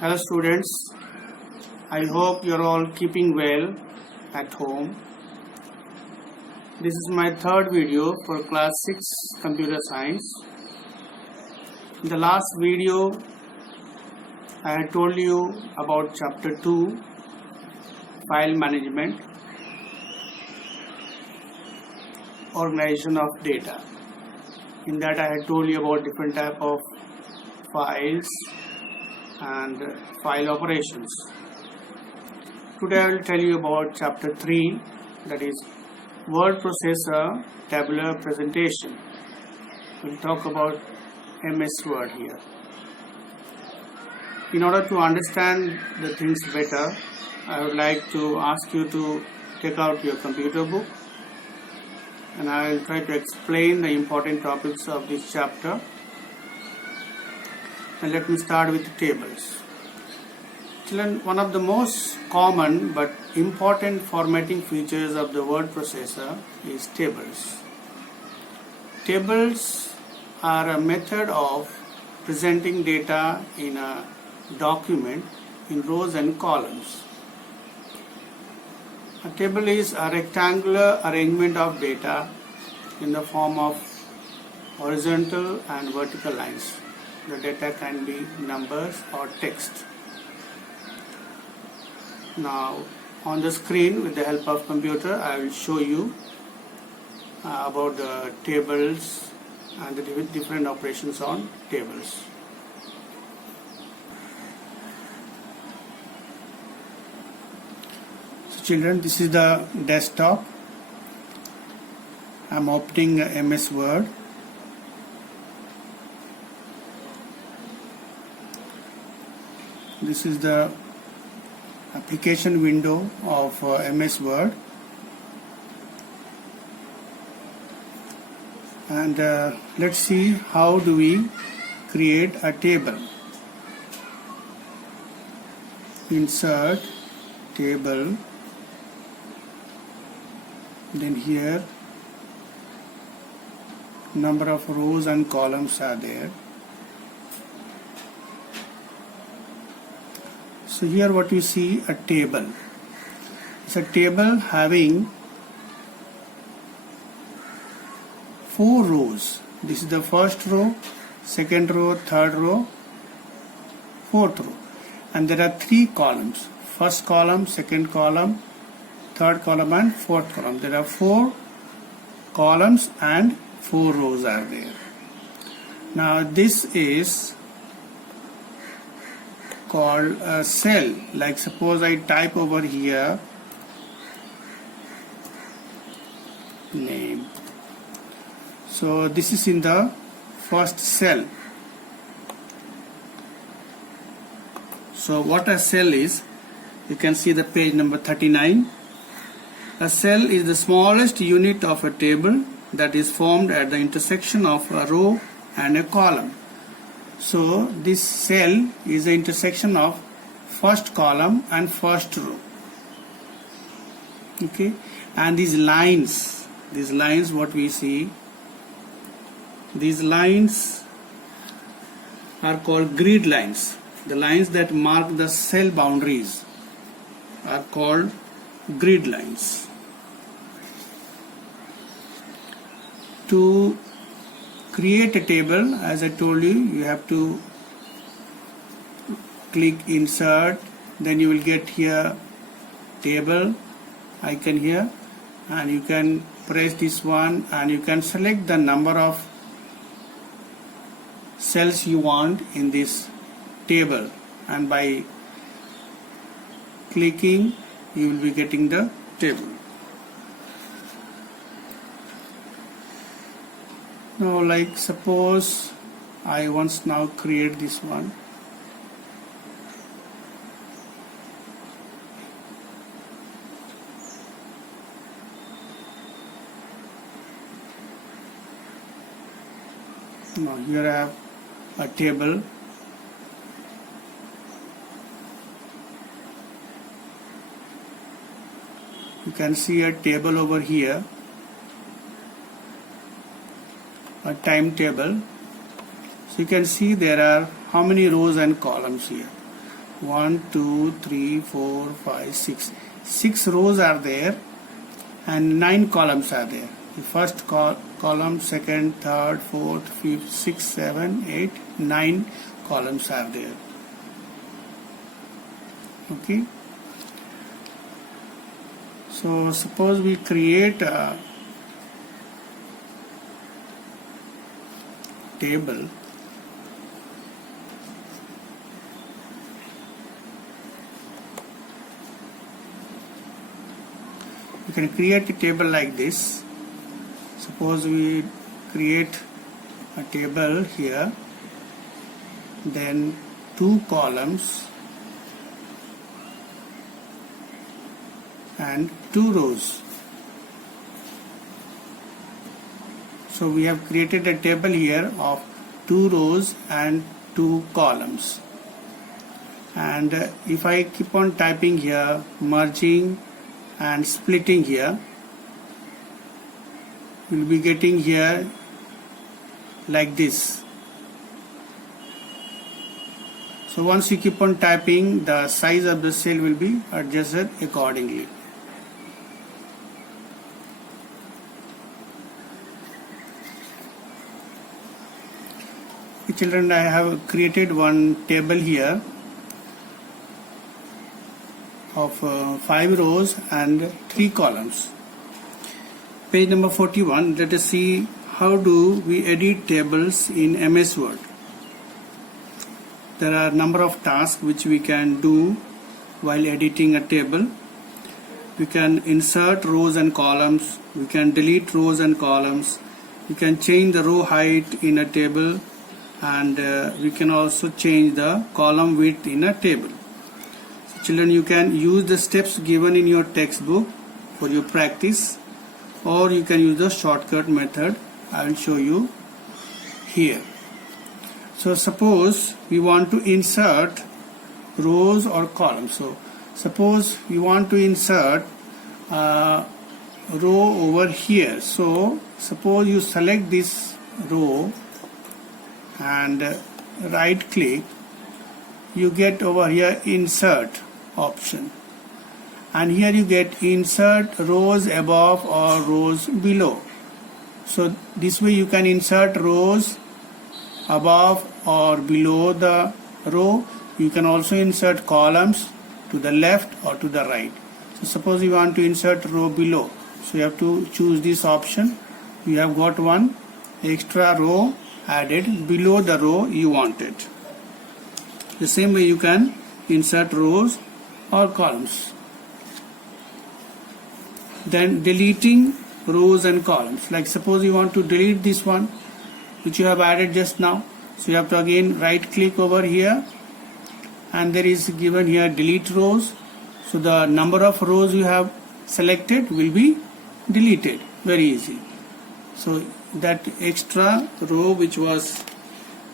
Hello students, I hope you're all keeping well at home. This is my third video for class 6 computer science. In the last video I had told you about chapter 2 file management, organization of data. In that I had told you about different type of files and file operations. Today I will tell you about chapter 3, that is word processor tabular presentation. We'll talk about MS Word here. In order to understand the things better, I would like to ask you to take out your computer book and I will try to explain the important topics of this chapter. And let me start with tables. Children, one of the most common but important formatting features of the word processor is tables. Tables are a method of presenting data in a document in rows and columns. A table is a rectangular arrangement of data in the form of horizontal and vertical lines. The data can be numbers or text. Now on the screen with the help of computer I will show you about the tables and the different operations on tables. So children, this is the desktop. I am opening MS Word. This is the application window of MS Word, and let's see how do we create a table. Insert table, then here number of rows and columns are there. So here what you see, a table. It's a table having 4 rows. This is the first row, second row, third row, fourth row. And there are 3 columns. First column, second column, third column and fourth column. There are 4 columns and 4 rows are there. Now this is called a cell. Like suppose I type over here name. So this is in the first cell. So what a cell is, you can see the page number 39. A cell is the smallest unit of a table that is formed at the intersection of a row and a column. So this cell is the intersection of first column and first row. Okay, and these lines what we see, these lines are called grid lines. The lines that mark the cell boundaries are called grid lines. To create a table, as I told you, you have to click insert, then you will get here table icon here, and you can press this one and you can select the number of cells you want in this table, and by clicking you will be getting the table. Now like suppose I once now create this one. Now here I have a table. You can see a table over here, a timetable. So you can see there are how many rows and columns here. 1, 2, 3, 4, 5, 6. 6 rows are there and 9 columns are there. The first column, second, third, fourth, fifth, 6, 7, 8, 9 columns are there. Okay. So suppose we create a table. You can create a table like this. Suppose we create a table here, then 2 columns and 2 rows. So we have created a table here of 2 rows and 2 columns. And if I keep on typing here, merging and splitting here, we'll be getting here like this. So once you keep on typing, the size of the cell will be adjusted accordingly. Children, I have created one table here of 5 rows and 3 columns. Page number 41, let us see how do we edit tables in MS Word. There are a number of tasks which we can do while editing a table. We can insert rows and columns, we can delete rows and columns, we can change the row height in a table, and we can also change the column width in a table. So children, you can use the steps given in your textbook for your practice, or you can use the shortcut method I will show you here. So suppose we want to insert rows or columns. So suppose we want to insert a row over here. So suppose you select this row and right click, you get over here insert option, and here you get insert rows above or rows below. So this way you can insert rows above or below the row. You can also insert columns to the left or to the right. So suppose you want to insert row below, so you have to choose this option. You have got one extra row added below the row you wanted. The same way you can insert rows or columns. Then deleting rows and columns, like suppose you want to delete this one which you have added just now. So you have to again right click over here, and there is given here delete rows. So the number of rows you have selected will be deleted. Very easy. So that extra row which was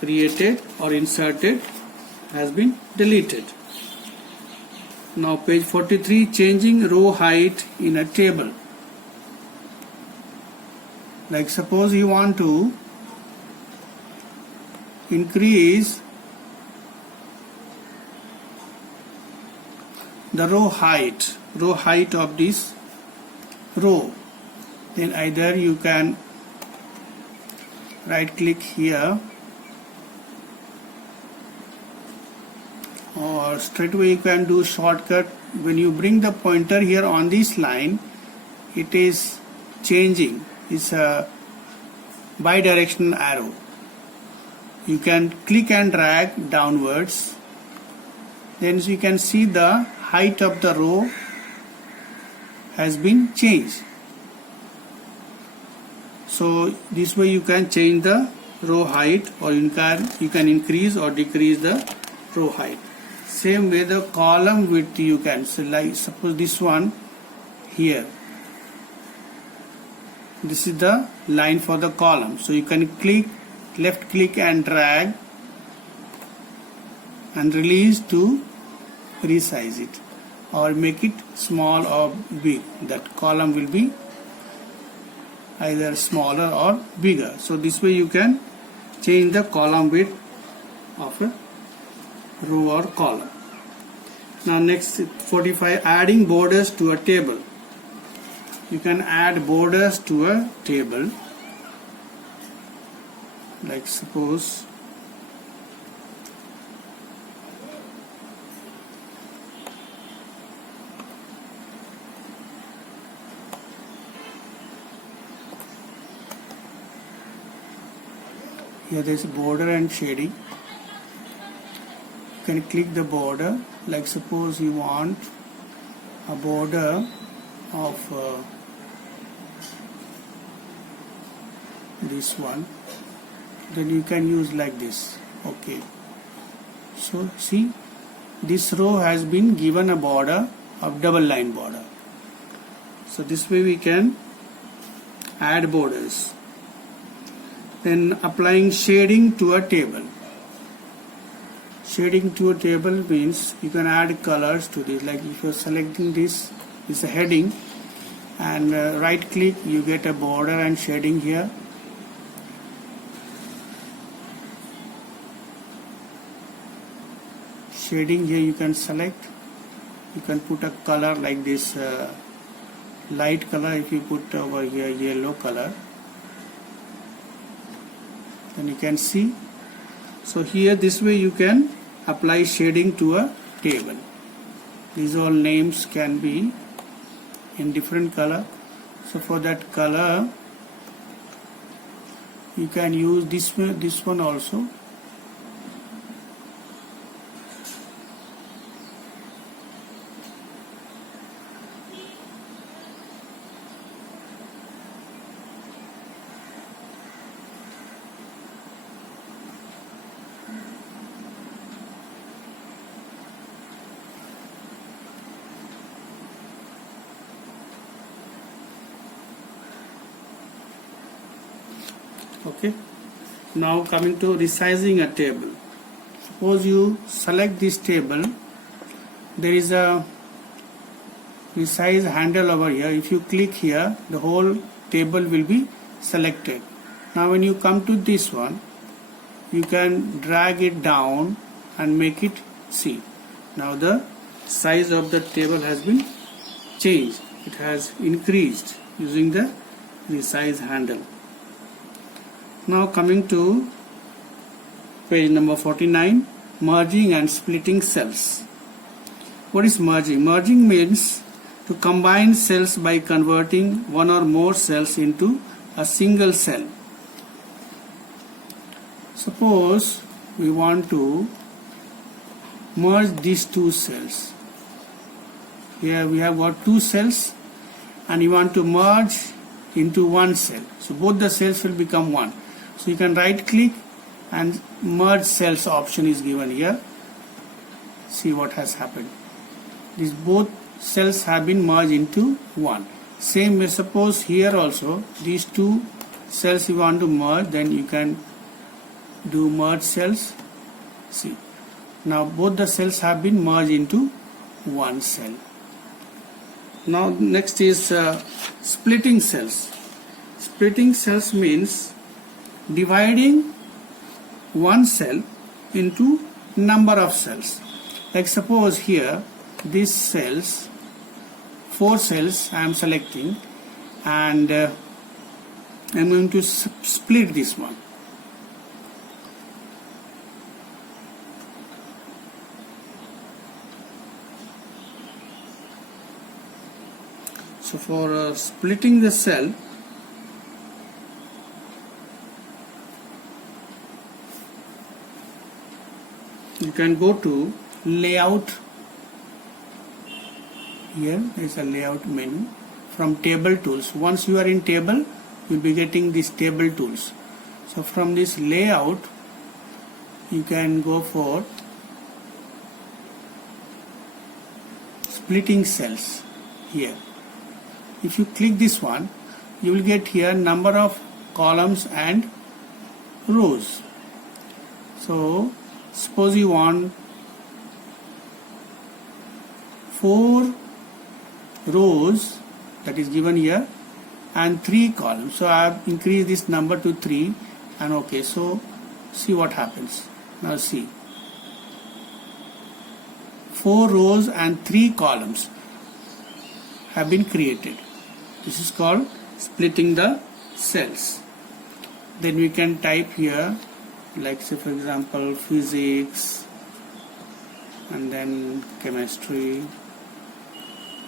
created or inserted has been deleted. Now page 43, changing row height in a table. Like suppose you want to increase the row height of this row, then either you can right click here, or straight away you can do shortcut. When you bring the pointer here on this line, it is changing. It's a bi-directional arrow. You can click and drag downwards, then you can see the height of the row has been changed. So this way you can change the row height, or you can increase or decrease the row height. Same way the column width you can, so like suppose this one here, this is the line for the column. So you can left click and drag and release to resize it or make it small or big. That column will be either smaller or bigger. So this way you can change the column width of a row or column. Now next 45, adding borders to a table. You can add borders to a table. Like suppose here there is a border and shading. You can click the border. Like suppose you want a border of this one, then you can use like this. Okay, so see, this row has been given a border of double line border. So this way we can add borders. Then applying shading to a table. Shading to a table means you can add colors to this. Like if you are selecting this is a heading and right click, you get a border and shading here. Shading here you can select. You can put a color like this light color. If you put over here yellow color, then you can see. So here this way you can apply shading to a table. These all names can be in different color. So for that color you can use this one also. Okay, now coming to resizing a table. Suppose you select this table, there is a resize handle over here. If you click here, the whole table will be selected. Now when you come to this one, you can drag it down and make it see. Now the size of the table has been changed. It has increased using the resize handle. Now coming to page number 49, merging and splitting cells. What is merging? Merging means to combine cells by converting one or more cells into a single cell. Suppose we want to merge these two cells. Here we have got two cells and you want to merge into one cell. So both the cells will become one. So you can right click and merge cells option is given here. See what has happened. These both cells have been merged into one. Same way, suppose here also these two cells you want to merge, then you can do merge cells. See, now both the cells have been merged into one cell. Now next is splitting cells. Splitting cells means dividing one cell into number of cells. Like suppose here these cells, 4 cells I am selecting, and I am going to split this one. So for splitting the cell, you can go to layout. Here is a layout menu from table tools. Once you are in table, you will be getting these table tools. So from this layout you can go for splitting cells here. If you click this one, you will get here number of columns and rows. So suppose you want 4 rows, that is given here, and 3 columns. So I have increased this number to 3 and okay. So see what happens. Now see, 4 rows and 3 columns have been created. This is called splitting the cells. Then we can type here, like say for example physics, and then chemistry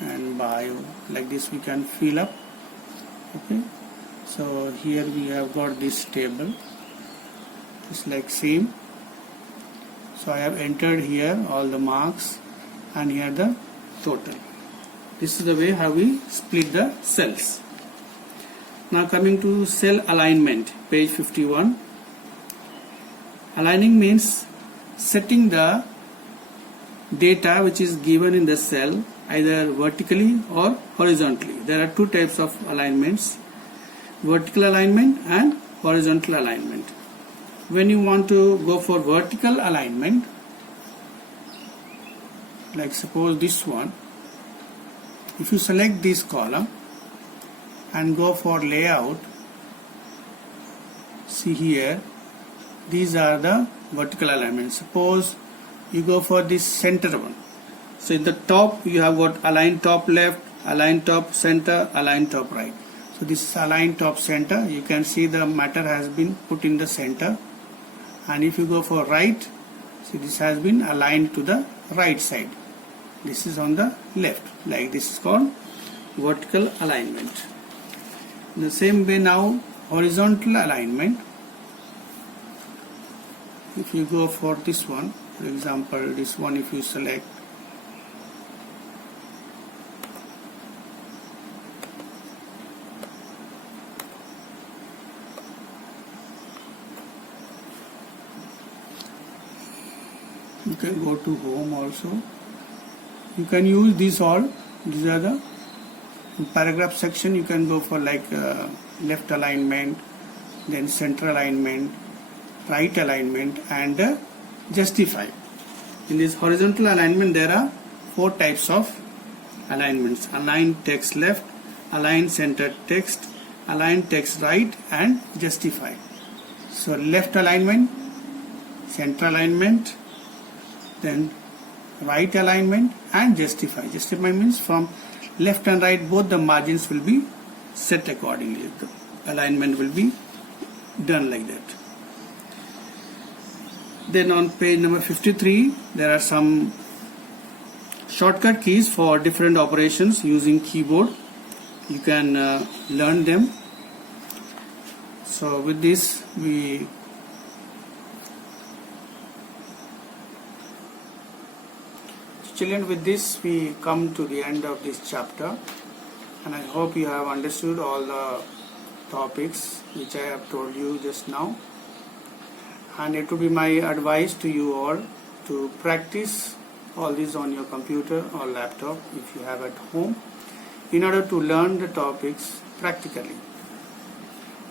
and bio. Like this we can fill up. Okay, so here we have got this table. It's like same. So I have entered here all the marks and here the total. This is the way how we split the cells. Now coming to cell alignment, page 51. Aligning means setting the data which is given in the cell either vertically or horizontally. There are two types of alignments, vertical alignment and horizontal alignment. When you want to go for vertical alignment, like suppose this one, if you select this column and go for layout, see here, these are the vertical alignments. Suppose you go for this center one. So in the top you have got align top left, align top center, align top right. So this is align top center. You can see the matter has been put in the center. And if you go for right, see this has been aligned to the right side. This is on the left. Like this is called vertical alignment. In the same way now horizontal alignment. If you go for this one, for example this one, if you select, you can go to home also. You can use these all. These are the paragraph section. You can go for like left alignment, then center alignment, right alignment, and justify. In this horizontal alignment there are 4 types of alignments: align text left, align center text, align text right, and justify. So left alignment, center alignment, then right alignment and justify. Justify means from left and right both the margins will be set accordingly. The alignment will be done like that. Then on page number 53 there are some shortcut keys for different operations using keyboard. You can learn them. So with this children, with this we come to the end of this chapter, and I hope you have understood all the topics which I have told you just now. And it would be my advice to you all to practice all this on your computer or laptop if you have at home, in order to learn the topics practically.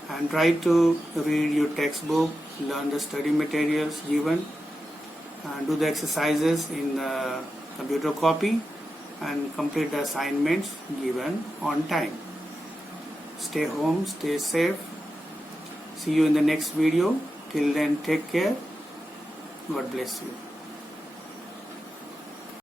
And try to read your textbook, learn the study materials given, and do the exercises in the computer copy, and complete the assignments given on time. Stay home, stay safe. See you in the next video. Till then, take care. God bless you.